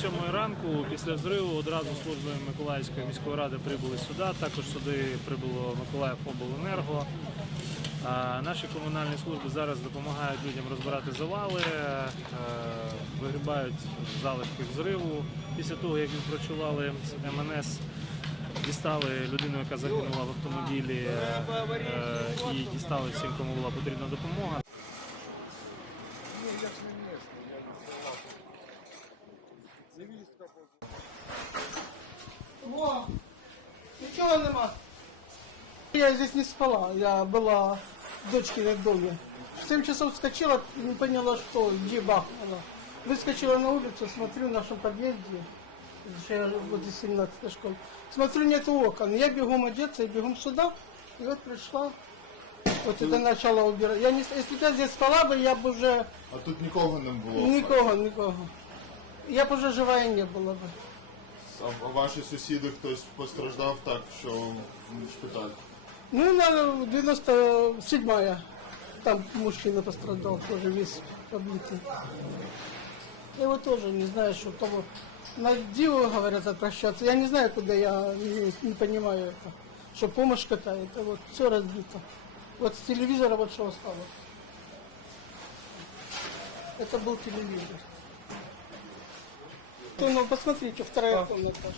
7 ранку після взриву одразу служби Миколаївської міської ради прибули сюди. Також сюди прибуло Миколаївобленерго. Наші комунальні служби зараз допомагають людям розбирати завали, вигрібають залишки взриву. Після того, як відпрацювали МНС, дістали людину, яка загинула в автомобілі, і дістали всім, кому була потрібна допомога. Во, ничего нема. Я здесь не спала, я была в дочке в доме. В 7 часов вскочила, не поняла, что, где бахнула. Выскочила на улицу, смотрю в нашем подъезде, я возле 17-й школы. Смотрю, нет окон. Я бегом одеться, я бегом сюда, и вот пришла. Вот это начала убирать. Я не, если бы я здесь спала бы, я бы уже... А тут нікого не було? Никого. Я бы уже живая не была бы. А ваші сусіди хтось постраждав так, що в шпиталь? Ну, на 97-я. Там мужчина пострадал, тоже весь побитый. Я его тоже не знаю, что того. На Диву, говорят, обращаться. Я не знаю, куда, я не понимаю это. Что помощь какая-то, вот все разбито. Вот с телевизора вот что осталось. Это был телевизор. Ну, посмотрите, вторая комната.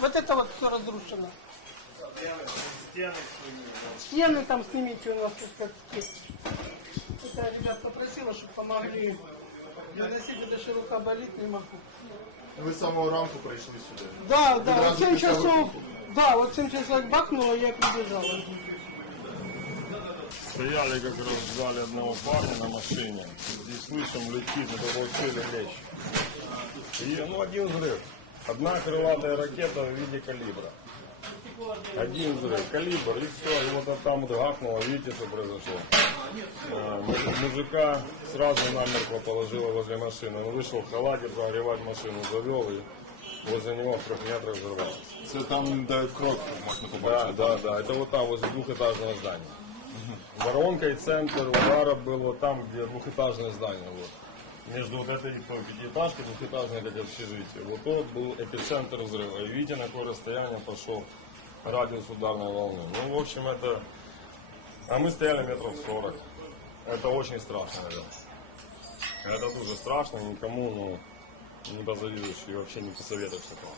Вот это вот все разрушено. Стены там снимите у нас. Это ребят попросила, чтобы помогли. Выносить, это что рука болит, не могу. Ви з самого ранку прийшли сюди? Да, Відразу вот 7 після часов, вибуху? да, вот 7 часов бахнуло, я прибежала. Стояли как раз ждали одного парня на машине. И слышим, летит, мы только успели лечь. И, один взрыв. Одна крылатая ракета в виде калибра. Один взрыв, калибр, и все. И вот там вот гахнуло, видите, что произошло. Мужика сразу намертво положило возле машины. Он вышел в халате прогревать машину, завел, и возле него в 3 метрах взорвалось. Це там, де крок можна побачити? Да. Это вот там, возле двухэтажного здания. Воронка и центр удара был вот там, где двухэтажное здание. Вот. Между вот этой пятиэтажкой, двухэтажной, как общежитие. Вот тот был эпицентр взрыва. И видите, на какое расстояние пошел радиус ударной волны. Ну, в общем, это... А мы стояли метров 40. Это очень страшно, ребят. Это дуже страшно, никому не позавидуешь и вообще не посоветуешь такого.